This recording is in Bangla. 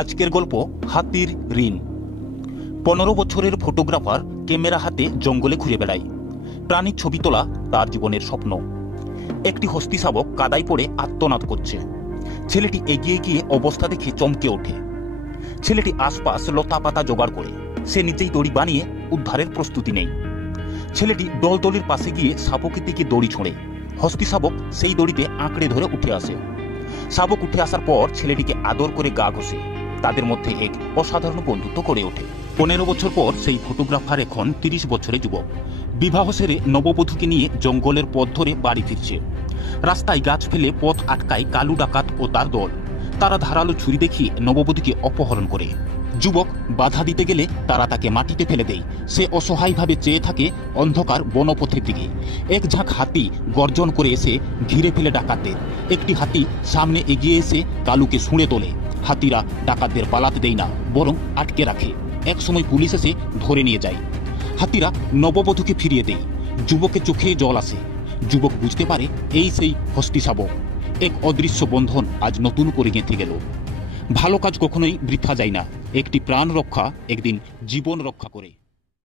আজকের গল্প হাতির ঋণ। 15 বছরের ফটোগ্রাফার ক্যামেরা হাতে জঙ্গলে ঘুরে বেড়ায়। প্রাণীর ছবি তোলা তার জীবনের স্বপ্ন। একটি হস্তি শাবক কাদায় পড়ে আর্তনাদ করছে। ছেলেটি এগিয়ে গিয়ে অবস্থা দেখে চমকে ওঠে। ছেলেটি আশপাশ লতা পাতা জোগাড় করে সে নিজেই দড়ি বানিয়ে উদ্ধারের প্রস্তুতি নেয়। ছেলেটি দলদলির পাশে গিয়ে শাবকের দিকে দড়ি ছোঁড়ে। হস্তি শাবক সেই দড়িতে আঁকড়ে ধরে উঠে আসে। শাবক উঠে আসার পর ছেলেটিকে আদর করে গা ঘষে। তাদের মধ্যে এক অসাধারণ বন্ধুত্ব গড়ে ওঠে। 15 বছর পর সেই ফটোগ্রাফার এখন 30 বছরের যুবক। বিবাহ সেরে নববধূকে নিয়ে জঙ্গলের পথ ধরে বাড়ি ফিরছে। রাস্তায় গাছ ফেলে পথ আটকায় কালু ডাকাত ও তার দল। তারা ধারালো ছুরি দেখিয়ে নববধূকে অপহরণ করে। যুবক বাধা দিতে গেলে তারা তাকে মাটিতে ফেলে দেয়। সে অসহায়ভাবে চেয়ে থাকে অন্ধকার বনপথের দিকে। এক ঝাঁক হাতি গর্জন করে এসে ঘিরে ফেলে ডাকাতদের। একটি হাতি সামনে এগিয়ে এসে কালুকে ছুঁড়ে তোলে। হাতিরা ডাকাতদের পালাতে দেয় না, বরং আটকে রাখে। এক সময় পুলিশ এসে ধরে নিয়ে যায়। হাতিরা নববধূকে ফিরিয়ে দেয়। যুবকের চোখে জল আসে। যুবক বুঝতে পারে এই সেই হস্তি শাবক। এক অদৃশ্য বন্ধন আজ নতুন করে গেঁথে গেল। ভালো কাজ কখনোই বৃথা যায় না। একটি প্রাণ রক্ষা একদিন জীবন রক্ষা করে।